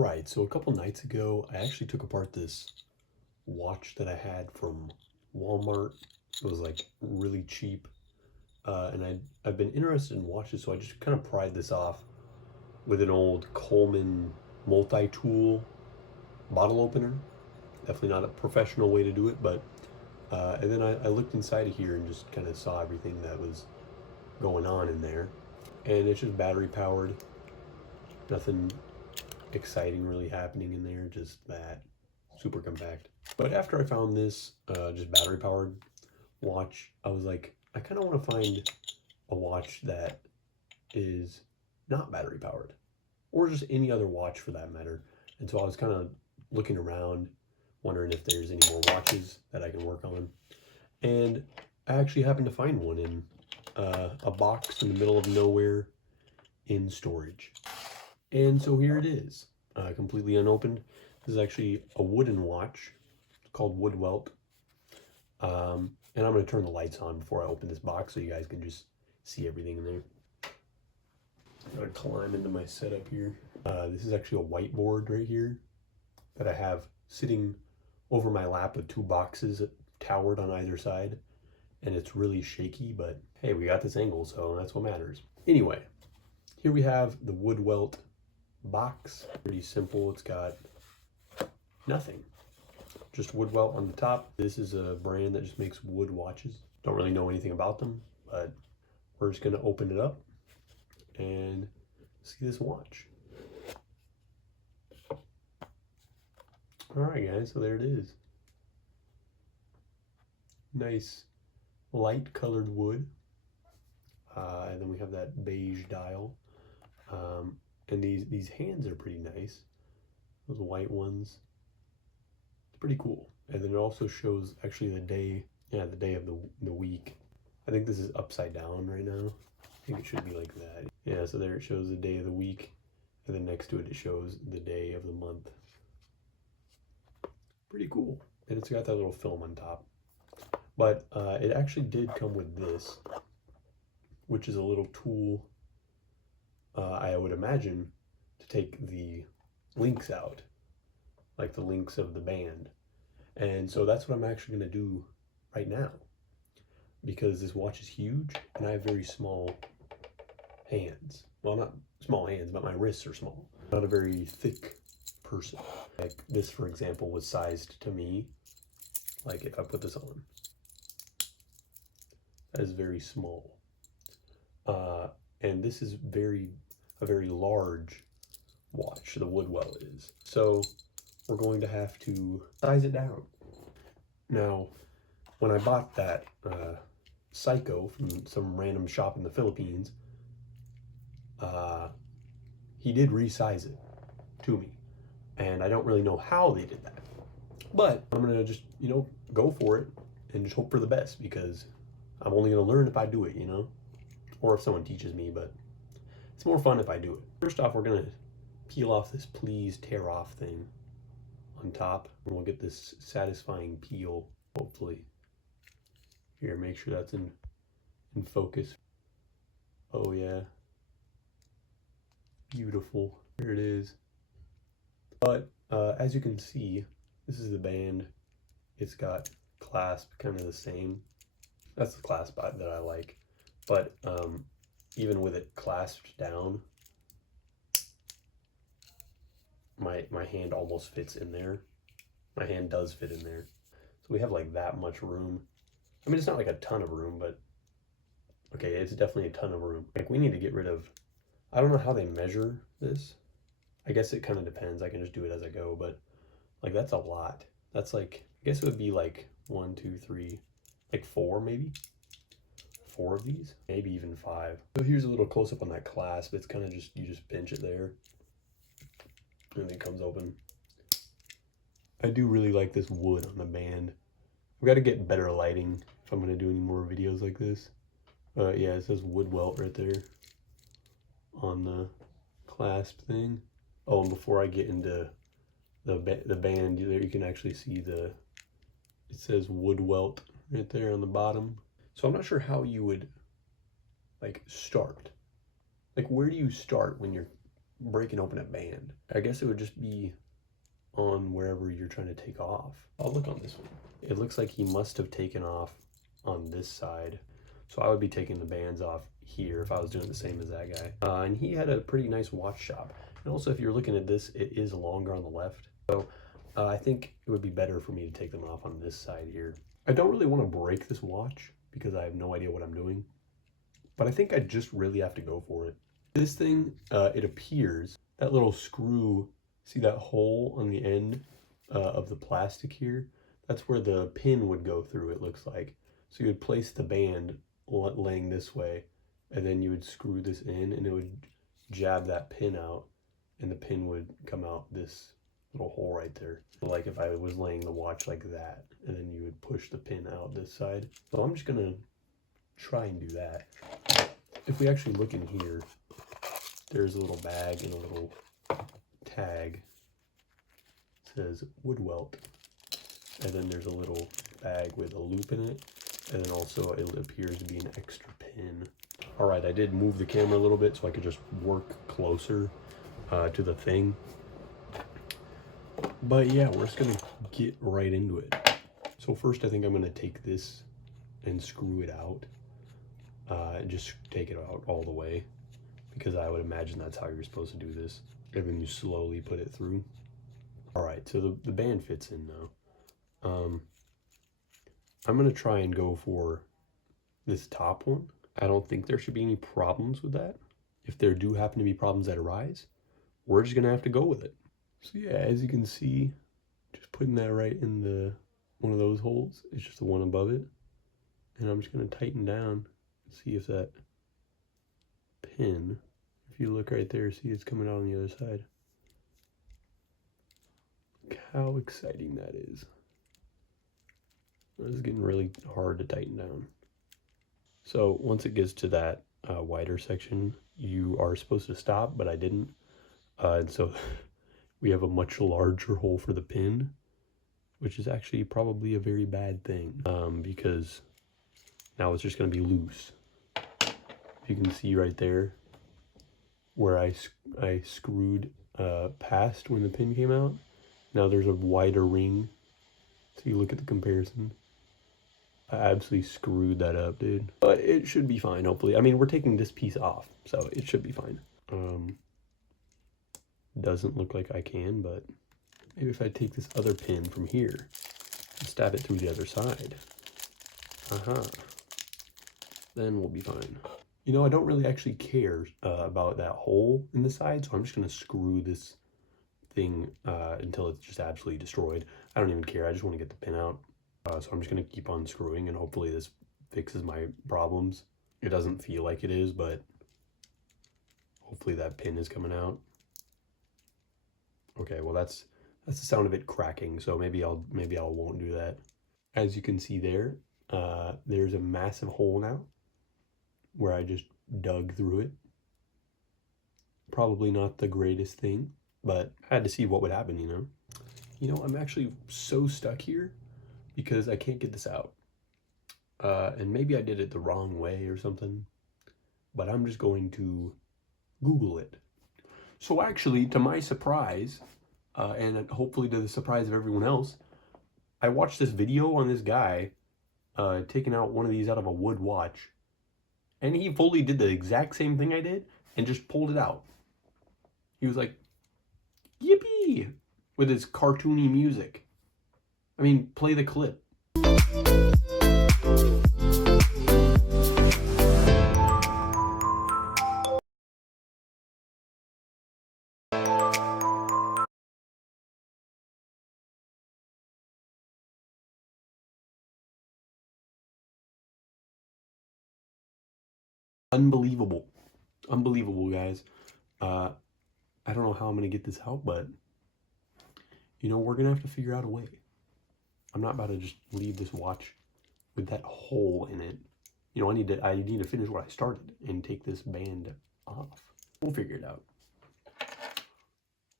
Alright, so a couple nights ago, I actually took apart this watch that I had from Walmart. It was like really cheap. And I've been interested in watches, so I just kind of pried this off with an old Coleman multi-tool bottle opener. Definitely not a professional way to do it, but and then I looked inside of here and just kind of saw everything that was going on in there. And it's just battery powered. Nothing exciting really happening in there, just that super compact. But after I found this just battery powered watch, I was like, I kind of want to find a watch that is not battery powered, or just any other watch for that matter. And so I was kind of looking around, wondering if there's any more watches that I can work on. And I actually happened to find one in a box in the middle of nowhere in storage. And so here it is, completely unopened. This is actually a wooden watch. It's called Wood Welt. And I'm going to turn the lights on before I open this box so you guys can just see everything in there. I'm going to climb into my setup here. This is actually a whiteboard right here that I have sitting over my lap with two boxes towered on either side. And it's really shaky, but hey, we got this angle, so that's what matters. Anyway, here we have the Wood Welt box. Pretty simple. It's got nothing, just Wood Welt on the top. This is a brand that just makes wood watches. Don't really know anything about them, but we're just going to open it up and see this watch. All right, guys, so there it is. Nice light colored wood. And then we have that beige dial. And these hands are pretty nice. Those white ones. It's pretty cool. And then it also shows actually the day of the week. I think this is upside down right now. I think it should be like that. Yeah, so there it shows the day of the week. And then next to it, it shows the day of the month. Pretty cool. And it's got that little film on top. But it actually did come with this, which is a little tool, I would imagine, to take the links out, like the links of the band. And so that's what I'm actually going to do right now, because this watch is huge and I have very small hands. Well, not small hands, but my wrists are small. Not a very thick person. Like this, for example, was sized to me. Like if I put this on, that is very small. And this is a very large watch, the Wood Welt is. So we're going to have to size it down. Now, when I bought that Psycho from some random shop in the Philippines, he did resize it to me. And I don't really know how they did that. But I'm going to just, go for it and just hope for the best, because I'm only going to learn if I do it, or if someone teaches me, but it's more fun if I do it. First off, we're going to peel off this please tear off thing on top, and we'll get this satisfying peel, hopefully. Here, make sure that's in focus. Oh yeah. Beautiful. Here it is. But as you can see, this is the band. It's got clasp kind of the same. That's the clasp that I like. But even with it clasped down, my hand almost fits in there. My hand does fit in there. So we have like that much room. I mean, it's not like a ton of room, but okay, it's definitely a ton of room. Like we need to get rid of, I don't know how they measure this. I guess it kind of depends. I can just do it as I go, but like that's a lot. That's like, I guess it would be like 1, 2, 3, like 4 maybe. 4 of these, maybe even 5. So here's a little close up on that clasp. It's kind of just, you just pinch it there and it comes open. I do really like this wood on the band. I've got to get better lighting if I'm going to do any more videos like this. Yeah, it says Wood Welt right there on the clasp thing. Oh, and before I get into the band, there you can actually see it says Wood Welt right there on the bottom. So I'm not sure how you would like start. Like where do you start when you're breaking open a band. I guess it would just be on wherever you're trying to take off. I'll look on this one. It looks like he must have taken off on this side. So I would be taking the bands off here if I was doing the same as that guy. And he had a pretty nice watch shop. And also if you're looking at this, it is longer on the left. So I think it would be better for me to take them off on this side here. I don't really want to break this watch because I have no idea what I'm doing. But I think I just really have to go for it. This thing, it appears, that little screw, see that hole on the end of the plastic here? That's where the pin would go through, it looks like. So you would place the band laying this way, and then you would screw this in, and it would jab that pin out, and the pin would come out this little hole right there. Like if I was laying the watch like that, and then you would push the pin out this side. So I'm just gonna try and do that. If we actually look in here, there's a little bag and a little tag. It says wood welt. And then there's a little bag with a loop in it. And then also it appears to be an extra pin. All right, I did move the camera a little bit so I could just work closer to the thing. But yeah, we're just gonna get right into it. So first I think I'm gonna take this and screw it out. Just take it out all the way, because I would imagine that's how you're supposed to do this. And then you slowly put it through. All right, so the band fits in now. I'm gonna try and go for this top one. I don't think there should be any problems with that. If there do happen to be problems that arise, we're just gonna have to go with it. So yeah, as you can see, just putting that right in the one of those holes. It's just the one above it. And I'm just gonna tighten down, see if that pin, if you look right there, see it's coming out on the other side. Look how exciting that is. This is getting really hard to tighten down. So once it gets to that wider section, you are supposed to stop, but I didn't. And so we have a much larger hole for the pin, which is actually probably a very bad thing, because now it's just going to be loose. You can see right there where I screwed past when the pin came out. Now there's a wider ring. So you look at the comparison. I absolutely screwed that up, dude. But it should be fine, hopefully. I mean, we're taking this piece off, so it should be fine. Doesn't look like I can, but maybe if I take this other pin from here and stab it through the other side. Then we'll be fine. You know, I don't really actually care about that hole in the side, so I'm just gonna screw this thing until it's just absolutely destroyed. I don't even care, I just wanna get the pin out. So I'm just gonna keep on screwing, and hopefully this fixes my problems. It doesn't feel like it is, but hopefully that pin is coming out. Okay, well that's the sound of it cracking, so maybe I won't do that. As you can see there, there's a massive hole now where I just dug through it. Probably not the greatest thing, but I had to see what would happen, you know? You know, I'm actually so stuck here because I can't get this out. And maybe I did it the wrong way or something, but I'm just going to Google it. So actually, to my surprise, and hopefully to the surprise of everyone else, I watched this video on this guy taking out one of these out of a wood watch, and he fully did the exact same thing I did and just pulled it out. He was like, yippee, with his cartoony music. I mean, play the clip. Unbelievable. Unbelievable, guys. I don't know how I'm going to get this out, but, you know, we're going to have to figure out a way. I'm not about to just leave this watch with that hole in it. You know, I need to finish what I started and take this band off. We'll figure it out.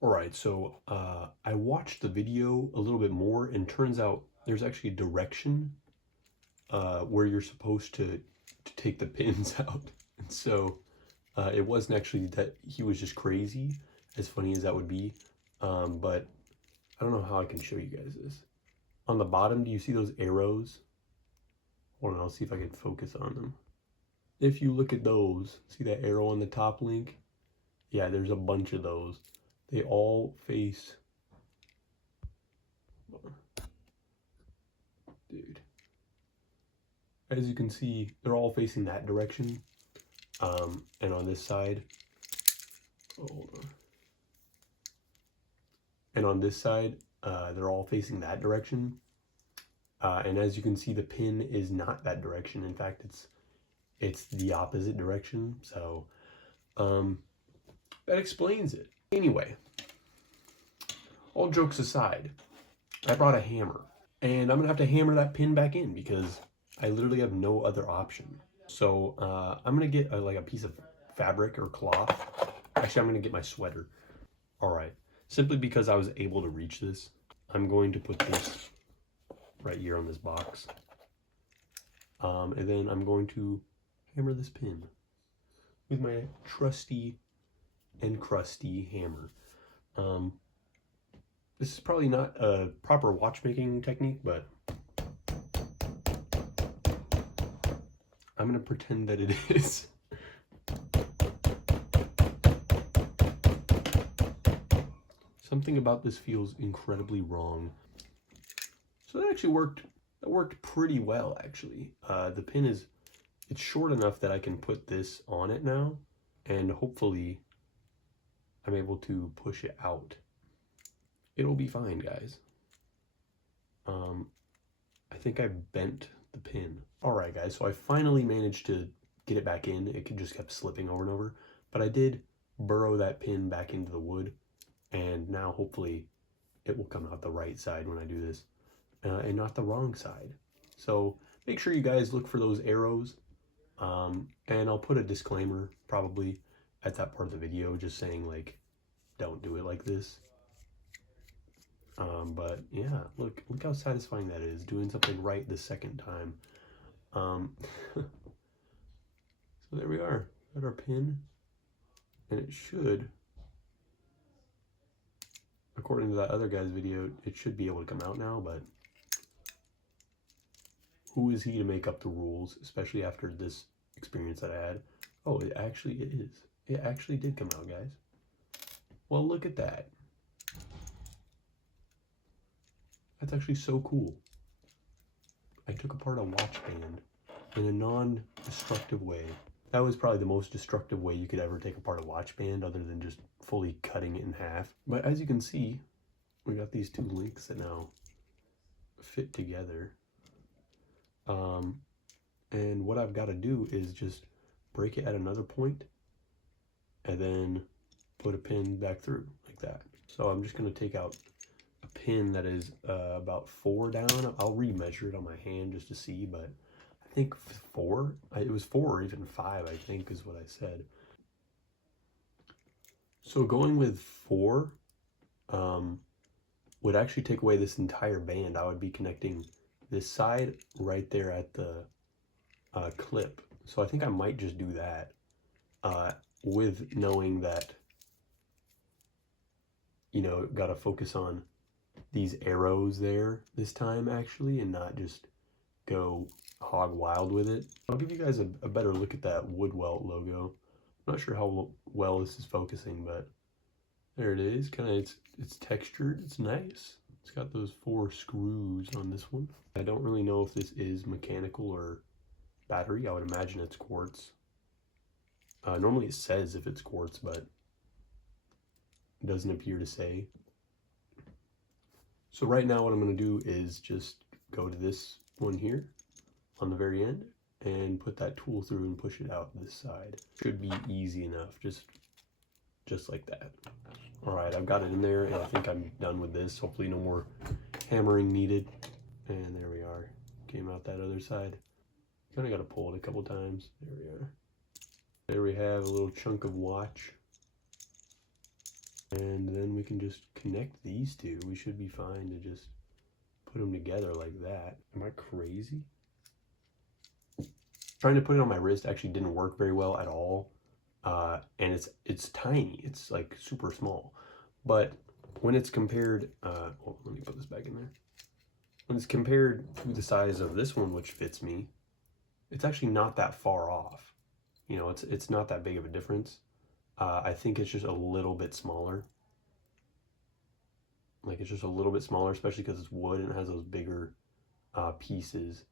All right, so I watched the video a little bit more, and turns out there's actually a direction where you're supposed to take the pins out. And so it wasn't actually that he was just crazy. as funny as that would be. But I don't know how I can show you guys this. On the bottom, do you see those arrows? Hold on, I'll see if I can focus on them. If you look at those, see that arrow on the top link? Yeah, there's a bunch of those. They all face... Dude. As you can see, they're all facing that direction. And on this side... Oh, hold on. And on this side, they're all facing that direction. And as you can see, the pin is not that direction. In fact, it's the opposite direction. So that explains it. Anyway, all jokes aside, I brought a hammer. And I'm going to have to hammer that pin back in because I literally have no other option. So I'm going to get like a piece of fabric or cloth. Actually, I'm going to get my sweater. All right. Simply because I was able to reach this, I'm going to put this right here on this box. And then I'm going to hammer this pin with my trusty and crusty hammer. This is probably not a proper watchmaking technique, but I'm going to pretend that it is. Something about this feels incredibly wrong. So that actually worked. That worked pretty well, actually. The pin it's short enough that I can put this on it now, and hopefully I'm able to push it out. It'll be fine, guys. I think I bent the pin. All right, guys, so I finally managed to get it back in. It just kept slipping over and over, but I did burrow that pin back into the wood. And now hopefully it will come out the right side when I do this and not the wrong side. So make sure you guys look for those arrows. And I'll put a disclaimer probably at that part of the video just saying like, don't do it like this. But yeah, look how satisfying that is, doing something right the second time. So there we are, got our pin, and it should, according to that other guy's video, it should be able to come out now, but who is he to make up the rules, especially after this experience that I had? Oh, it actually is. It actually did come out, guys. Well, look at that. That's actually so cool. I took apart a Watchband in a non-destructive way. That was probably the most destructive way you could ever take apart a Watchband other than just fully cutting it in half. But as you can see, we got these two links that now fit together. And what I've got to do is just break it at another point and then put a pin back through like that. So I'm just going to take out a pin that is about 4 down. I'll remeasure it on my hand just to see, but I think 4. It was 4 or even 5, I think is what I said. So going with 4 would actually take away this entire band. I would be connecting this side right there at the clip. So I think I might just do that with knowing that, you know, got to focus on these arrows there this time actually and not just go hog wild with it. I'll give you guys a better look at that wood welt logo. I'm not sure how well this is focusing, but there it is. Kind of it's textured. It's nice. It's got those 4 screws on this one. I don't really know if this is mechanical or battery. I would imagine it's quartz. Normally it says if it's quartz, but it doesn't appear to say. So right now what I'm going to do is just go to this one here on the very end and put that tool through and push it out this side. Should be easy enough, just like that. All right, I've got it in there and I think I'm done with this. Hopefully no more hammering needed. And there we are. Came out that other side. Kind of got to pull it a couple times. There we are. There we have a little chunk of watch. And then we can just connect these two. We should be fine to just put them together like that. Am I crazy? Trying to put it on my wrist actually didn't work very well at all. and it's tiny. It's like super small. But when it's compared, well, let me put this back in there. When it's compared to the size of this one, which fits me, it's actually not that far off. You know, it's not that big of a difference. I think it's just a little bit smaller. Like, it's just a little bit smaller, especially because it's wood and it has those bigger pieces.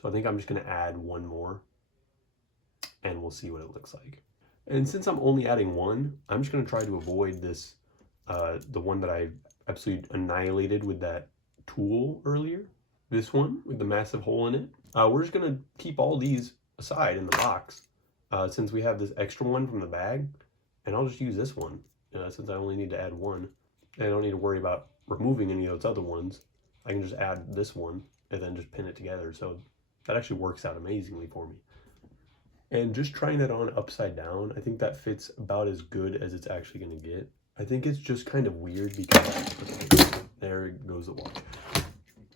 So I think I'm just going to add one more and we'll see what it looks like. And since I'm only adding one, I'm just going to try to avoid this, the one that I absolutely annihilated with that tool earlier. This one with the massive hole in it. We're just going to keep all these aside in the box since we have this extra one from the bag. And I'll just use this one since I only need to add one. And I don't need to worry about removing any of those other ones. I can just add this one and then just pin it together. So that actually works out amazingly for me. And just trying it on upside down, I think that fits about as good as it's actually going to get. I think it's just kind of weird because, okay, there goes the watch.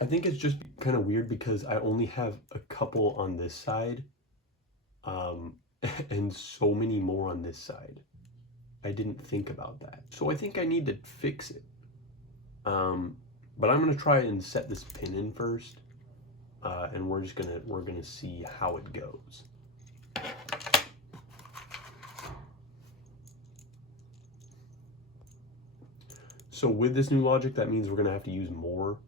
I think it's just kind of weird because I only have a couple on this side and so many more on this side. I didn't think about that. So I think I need to fix it. But I'm gonna try and set this pin in first. And we're gonna see how it goes. So with this new logic, that means we're gonna have to use more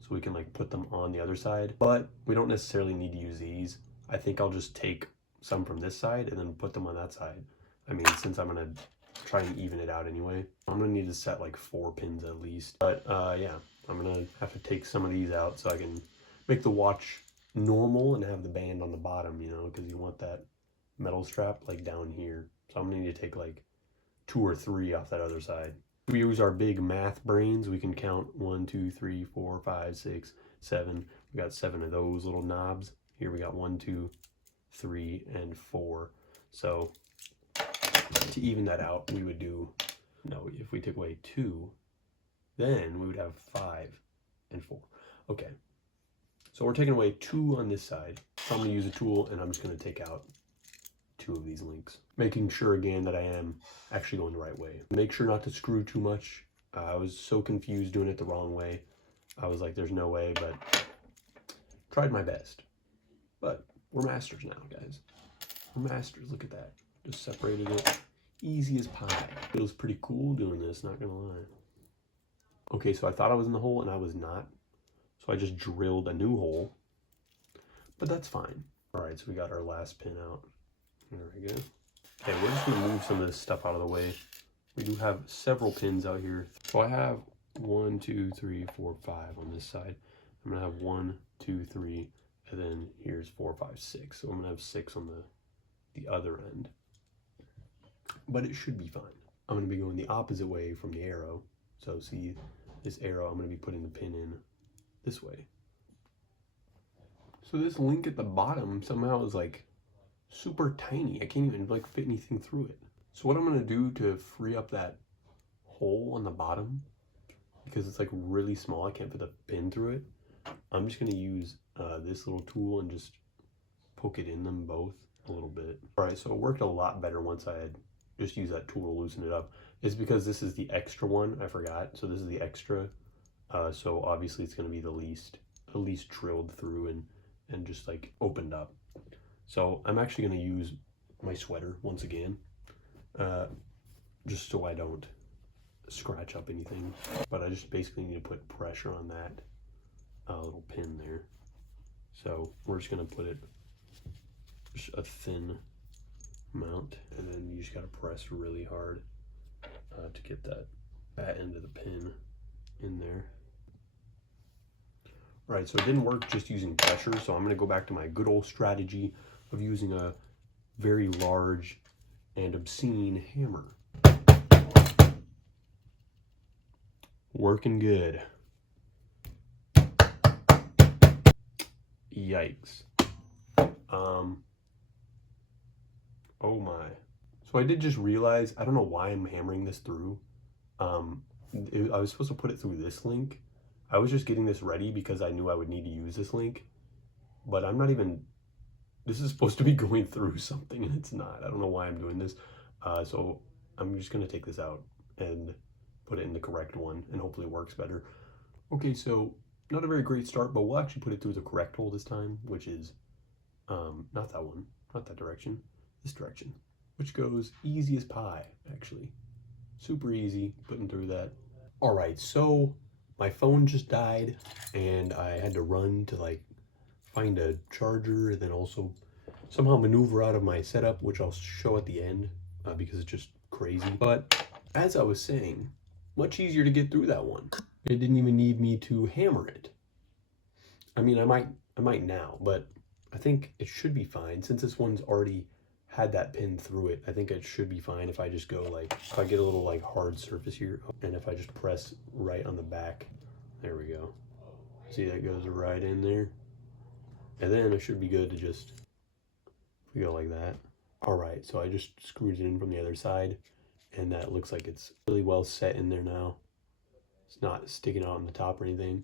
so we can like put them on the other side, but we don't necessarily need to use these. I think I'll just take some from this side and then put them on that side. I mean, since I'm gonna try and even it out anyway, I'm gonna need to set like 4 pins at least. But yeah, I'm gonna have to take some of these out so I can make the watch normal and have the band on the bottom, you know, because you want that metal strap like down here. So I'm gonna need to take like 2 or 3 off that other side. We use our big math brains. We can count 1, 2, 3, 4, 5, 6, 7. We got 7 of those little knobs. Here we got 1, 2, 3, and 4. So to even that out, we would do, no, if we took away 2, then we would have 5 and 4. Okay. So we're taking away 2 on this side. So I'm going to use a tool and I'm just going to take out 2 of these links, making sure again that I am actually going the right way. Make sure not to screw too much. I was so confused doing it the wrong way. I was like, there's no way, but tried my best. But we're masters now, guys. We're masters. Look at that. Just separated it. Easy as pie. Feels pretty cool doing this, not gonna lie. Okay, so I thought I was in the hole and I was not. So I just drilled a new hole, but that's fine. All right, so we got our last pin out. There we go. Okay, we're just gonna move some of this stuff out of the way. We do have several pins out here. So I have 1, 2, 3, 4, 5 on this side. I'm gonna have 1, 2, 3, and then here's 4, 5, 6. So I'm gonna have 6 on the other end. But it should be fine. I'm gonna be going the opposite way from the arrow. So see this arrow, I'm gonna be putting the pin in this way. So this link at the bottom somehow is like super tiny. I can't even like fit anything through it. So what I'm gonna do to free up that hole on the bottom, because it's like really small, I can't fit the pin through it, I'm just gonna use this little tool and just poke it in them both a little bit. All right, so it worked a lot better once I had just used that tool to loosen it up. It's because this is the extra one, I forgot. So this is the extra. So obviously it's gonna be the least drilled through and just like opened up. So I'm actually gonna use my sweater once again, just so I don't scratch up anything. But I just basically need to put pressure on that little pin there. So we're just gonna put it just a thin amount, and then you just gotta press really hard to get that end of the pin in there. All right, so it didn't work just using pressure, so I'm gonna go back to my good old strategy of using a very large and obscene hammer. Working good. Yikes. Oh my. So I did just realize, I don't know why I'm hammering this through. I was supposed to put it through this link. I was just getting this ready because I knew I would need to use this link. But I'm not even, this is supposed to be going through something and it's not. I don't know why I'm doing this. So I'm just gonna take this out and put it in the correct one, and hopefully it works better. Okay, so not a very great start, but we'll actually put it through the correct hole this time, which is not that one, not that direction, this direction, which goes easy as pie, actually. Super easy putting through that. All right, so my phone just died, and I had to run to like find a charger, and then also somehow maneuver out of my setup, which I'll show at the end because it's just crazy. But as I was saying, much easier to get through that one. It didn't even need me to hammer it. I mean, I might now, but I think it should be fine since this one's already had that pin through it. I think it should be fine if I just go like, if I get a little like hard surface here, and if I just press right on the back, there we go. See, that goes right in there. And then it should be good to just, if we go like that. All right, so I just screwed it in from the other side, and that looks like it's really well set in there now. It's not sticking out on the top or anything.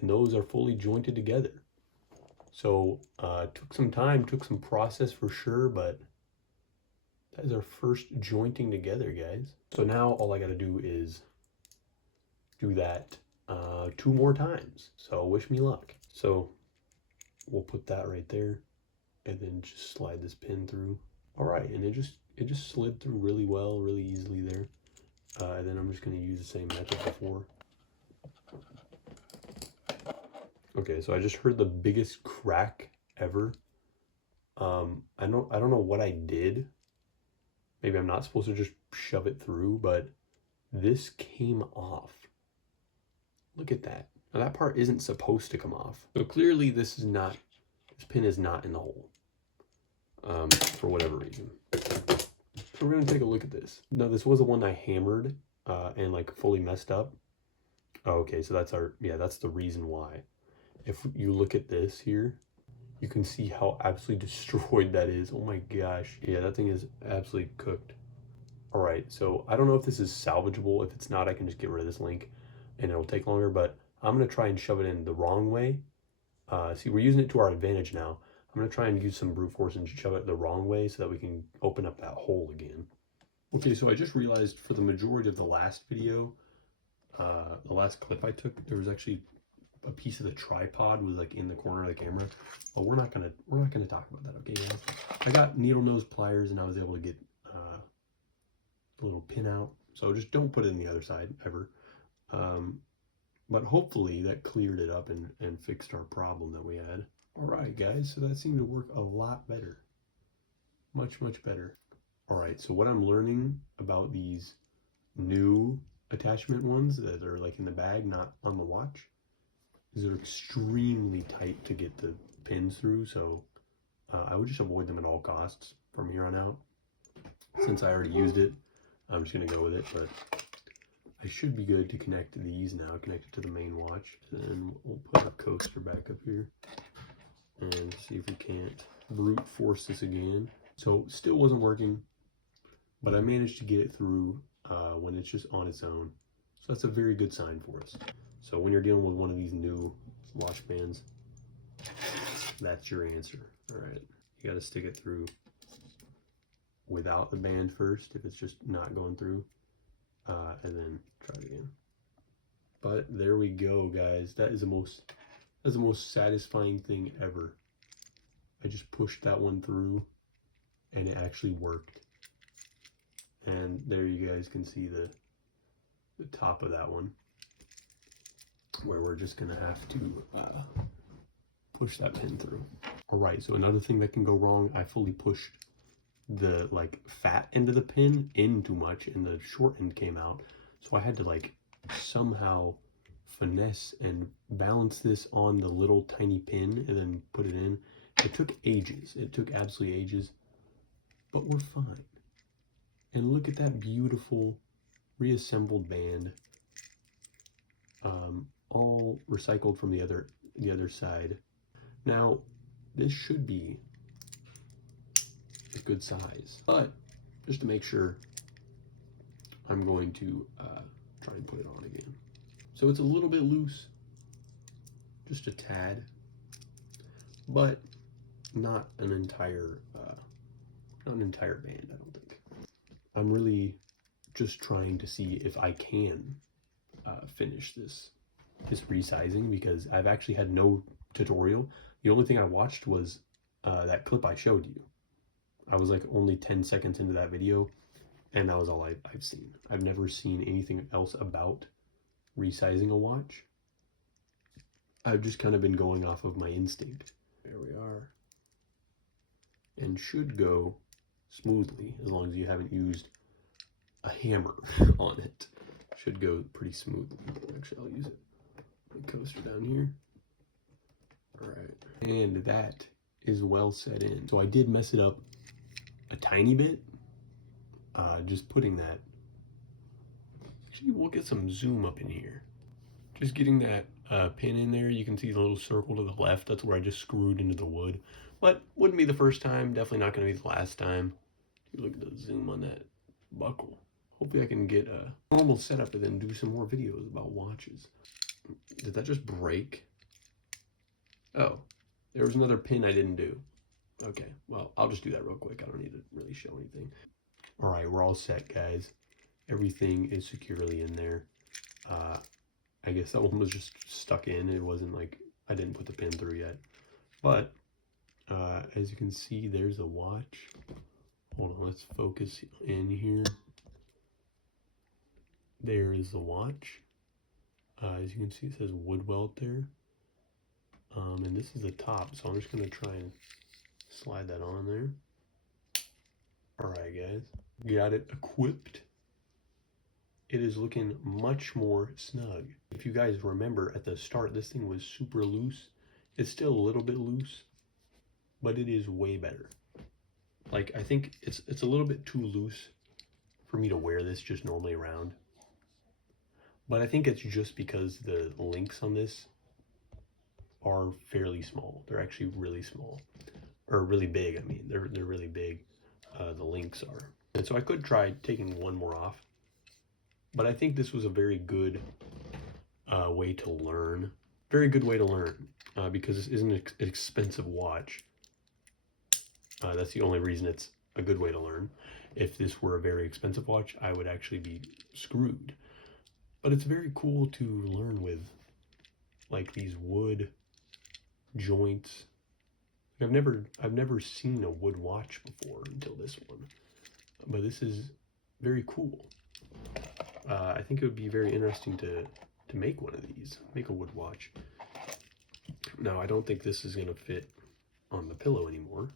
And those are fully jointed together. So took some time, took some process for sure, but that is our first jointing together, guys. So now all I gotta do is do that 2 more times. So wish me luck. So we'll put that right there and then just slide this pin through. All right, and it just slid through really well, really easily there. And then I'm just gonna use the same method before. Okay, so I just heard the biggest crack ever. I don't know what I did. Maybe I'm not supposed to just shove it through, but this came off. Look at that. Now that part isn't supposed to come off. So clearly this pin is not in the hole. For whatever reason. So we're gonna take a look at this. Now this was the one I hammered and like fully messed up. Oh, okay, so that's the reason why. If you look at this here, you can see how absolutely destroyed that is. Oh my gosh. Yeah, that thing is absolutely cooked. All right, so I don't know if this is salvageable. If it's not, I can just get rid of this link and it'll take longer, but I'm gonna try and shove it in the wrong way. See, we're using it to our advantage now. I'm gonna try and use some brute force and shove it the wrong way so that we can open up that hole again. Okay, so I just realized for the majority of the last video, the last clip I took, there was actually a piece of the tripod was like in the corner of the camera. But we're not gonna talk about that, okay, guys? I got needle nose pliers and I was able to get the little pin out. So just don't put it in the other side ever. But hopefully that cleared it up and fixed our problem that we had. All right, guys, so that seemed to work a lot better. Much, much better. All right, so what I'm learning about these new attachment ones that are like in the bag, not on the watch, is they're extremely tight to get the pins through. So I would just avoid them at all costs from here on out. Since I already used it, I'm just gonna go with it, but I should be good to connect these now, connect it to the main watch. And we'll put our coaster back up here and see if we can't brute force this again. So still wasn't working, but I managed to get it through when it's just on its own. So that's a very good sign for us. So when you're dealing with one of these new watch bands, that's your answer. All right, you got to stick it through without the band first if it's just not going through, and then try it again. But there we go, guys. That's the most satisfying thing ever. I just pushed that one through and it actually worked. And there you guys can see the top of that one, where we're just gonna have to push that pin through. All right, so another thing that can go wrong, I fully pushed the like fat end of the pin in too much and the short end came out. So I had to like somehow finesse and balance this on the little tiny pin and then put it in. It took ages. It took absolutely ages, but we're fine. And look at that beautiful reassembled band, all recycled from the other side. Now, this should be a good size, but just to make sure, I'm going to try and put it on again. So it's a little bit loose, just a tad, but not an entire band, I don't think. I'm really just trying to see if I can finish this resizing, because I've actually had no tutorial. The only thing I watched was that clip I showed you. I was like only 10 seconds into that video, and that was all I've seen. I've never seen anything else about resizing a watch. I've just kind of been going off of my instinct. There we are. And should go smoothly as long as you haven't used a hammer on it. Should go pretty smoothly. Actually, I'll use it. The coaster down here. All right, and that is well set in. So I did mess it up a tiny bit. Just putting that. Actually, we'll get some zoom up in here. Just getting that pin in there. You can see the little circle to the left. That's where I just screwed into the wood. But wouldn't be the first time. Definitely not going to be the last time. Look at the zoom on that buckle. Hopefully I can get a normal setup and then do some more videos about watches. Did that just break? Oh, there was another pin I didn't do. Okay, well, I'll just do that real quick. I don't need to really show anything. All right, we're all set, guys. Everything is securely in there. I guess that one was just stuck in. It wasn't like I didn't put the pin through yet. But as you can see, there's a watch. Hold on, let's focus in here. There is the watch. As you can see, it says wood welt there. And this is the top, so I'm just going to try and slide that on there. Alright guys, got it equipped. It is looking much more snug. If you guys remember at the start, this thing was super loose. It's still a little bit loose, but it is way better. Like, I think it's a little bit too loose for me to wear this just normally around. But I think it's just because the links on this are fairly small. They're actually really small, or really big. I mean, they're really big. The links are, and so I could try taking one more off. But I think this was a very good way to learn. Very good way to learn because this isn't an expensive watch. That's the only reason it's a good way to learn. If this were a very expensive watch, I would actually be screwed. But it's very cool to learn with, like, these wood joints. I've never seen a wood watch before until this one, but this is very cool. I think it would be very interesting to make one of these, make a wood watch. Now, I don't think this is going to fit on the pillow anymore.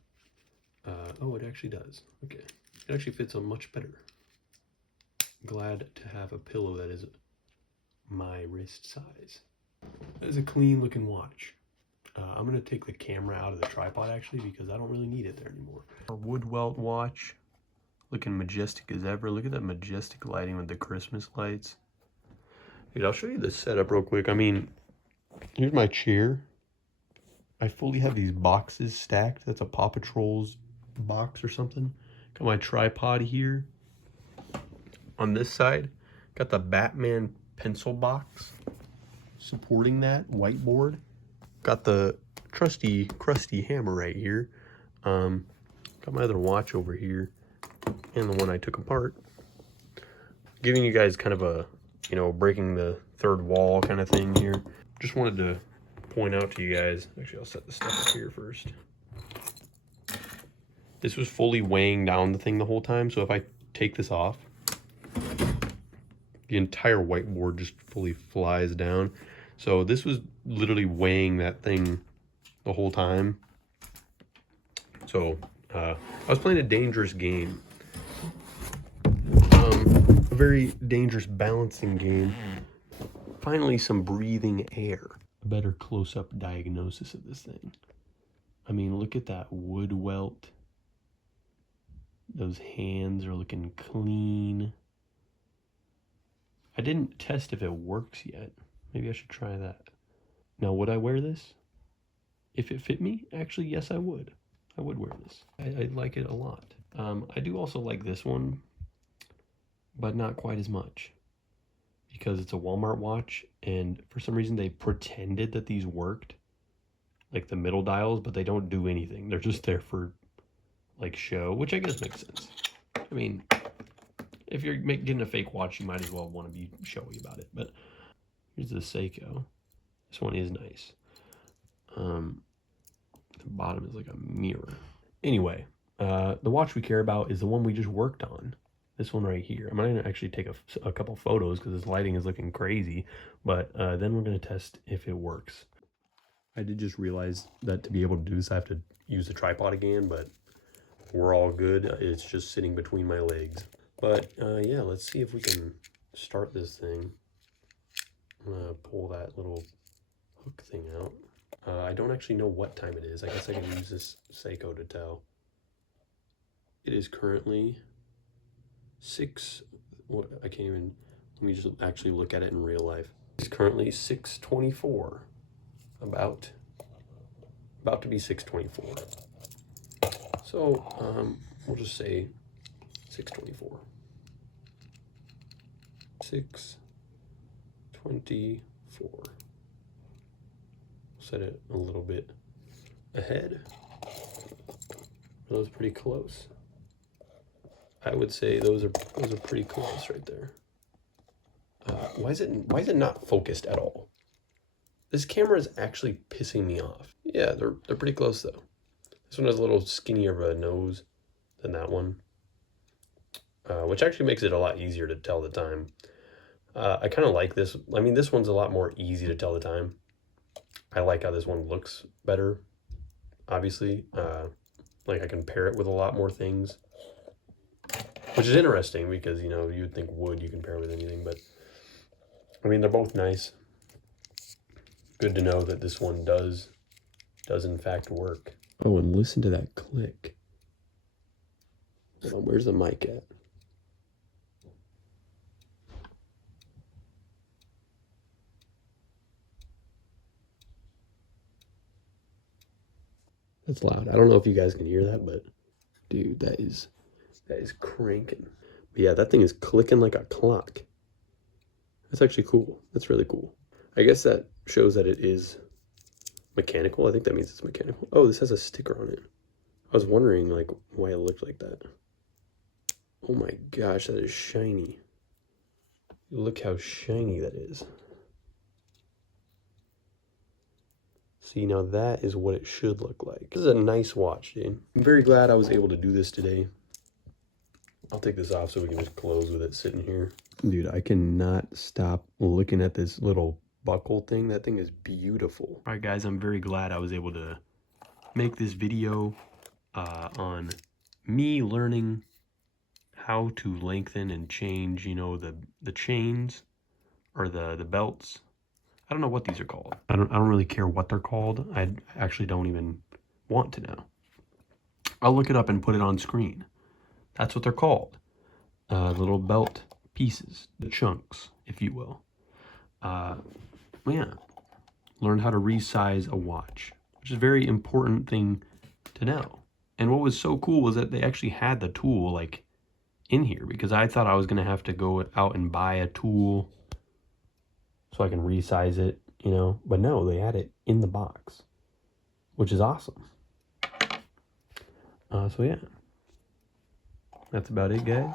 Oh, it actually does. Okay, it actually fits on much better. Glad to have a pillow that is my wrist size. That is a clean looking watch. I'm going to take the camera out of the tripod actually, because I don't really need it there anymore. Our wood welt watch, looking majestic as ever. Look at that majestic lighting with the Christmas lights. Dude, I'll show you the setup real quick. I mean, here's my chair. I fully have these boxes stacked. That's a Paw Patrol's box or something. Got my tripod here. On this side, got the Batman pencil box supporting that whiteboard. Got the trusty, crusty hammer right here. Got my other watch over here, and the one I took apart. Giving you guys kind of a, you know, breaking the third wall kind of thing here. Just wanted to point out to you guys. Actually, I'll set the stuff up here first. This was fully weighing down the thing the whole time, so if I take this off, the entire whiteboard just fully flies down. So this was literally weighing that thing the whole time. So I was playing a dangerous game. A very dangerous balancing game. Finally, some breathing air. A better close-up diagnosis of this thing. I mean, look at that wood welt. Those hands are looking clean. I didn't test if it works yet. Maybe I should try that. Now, would I wear this? If it fit me, actually, yes, I would. I would wear this. I like it a lot. I do also like this one, but not quite as much. Because it's a Walmart watch, and for some reason they pretended that these worked. Like the middle dials, but they don't do anything. They're just there for, like, show, which I guess makes sense. I mean, if you're getting a fake watch, you might as well want to be showy about it. But here's the Seiko. This one is nice. The bottom is like a mirror. Anyway, the watch we care about is the one we just worked on. This one right here. I'm gonna actually take a couple photos because this lighting is looking crazy, but then we're gonna test if it works. I did just realize that to be able to do this, I have to use the tripod again, but we're all good. It's just sitting between my legs. But yeah, let's see if we can start this thing. I'm gonna pull that little hook thing out. I don't actually know what time it is. I guess I can use this Seiko to tell. It is currently 6, what, I can't even, let me just actually look at it in real life. It's currently 6:24, about to be 6:24. So we'll just say 6:24. 6:24. Set it a little bit ahead. That was pretty close. I would say those are pretty close right there. Why is it not focused at all? This camera is actually pissing me off. Yeah, they're pretty close though. This one has a little skinnier of a nose than that one, which actually makes it a lot easier to tell the time. I kind of like this. I mean, this one's a lot more easy to tell the time. I like how this one looks better, obviously. Like I can pair it with a lot more things, which is interesting because, you know, you'd think wood you can pair with anything, but I mean, they're both nice. Good to know that this one does in fact work. Oh, and listen to that click. Where's the mic at? That's loud. I don't know if you guys can hear that, but dude, that is cranking. But yeah, that thing is clicking like a clock. That's actually cool. That's really cool. I guess that shows that it is mechanical. I think that means it's mechanical. Oh, this has a sticker on it. I was wondering like why it looked like that. Oh my gosh, that is shiny. Look how shiny that is. See, now that is what it should look like. This is a nice watch, dude. I'm very glad I was able to do this today. I'll take this off so we can just close with it sitting here. Dude, I cannot stop looking at this little buckle thing. That thing is beautiful. All right, guys, I'm very glad I was able to make this video on me learning how to lengthen and change, you know, the chains or the belts. I don't know what these are called. I don't really care what they're called. I actually don't even want to know. I'll look it up and put it on screen. That's what they're called. Little belt pieces, the chunks, if you will. Yeah, learned how to resize a watch, which is a very important thing to know. And what was so cool was that they actually had the tool like in here, because I thought I was gonna have to go out and buy a tool so I can resize it, you know, but no, they had it in the box, which is awesome. So yeah, that's about it, guys.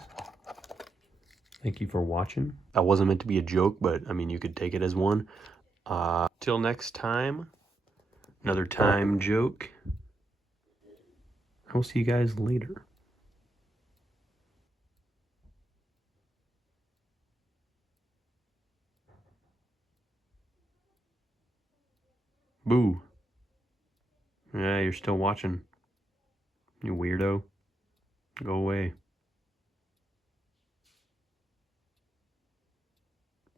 Thank you for watching. That wasn't meant to be a joke, but I mean, you could take it as one. Till next time, another time joke. I will see you guys later. Boo. Yeah, you're still watching. You weirdo. Go away.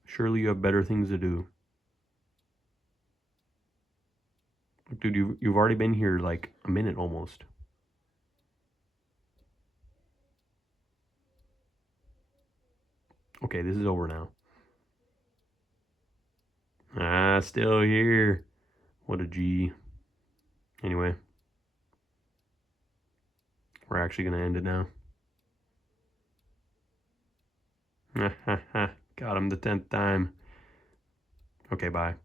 Surely you have better things to do. Dude, you've already been here like a minute almost. Okay, this is over now. Still here. What a G. Anyway. We're actually going to end it now. Got him the 10th time. Okay, bye.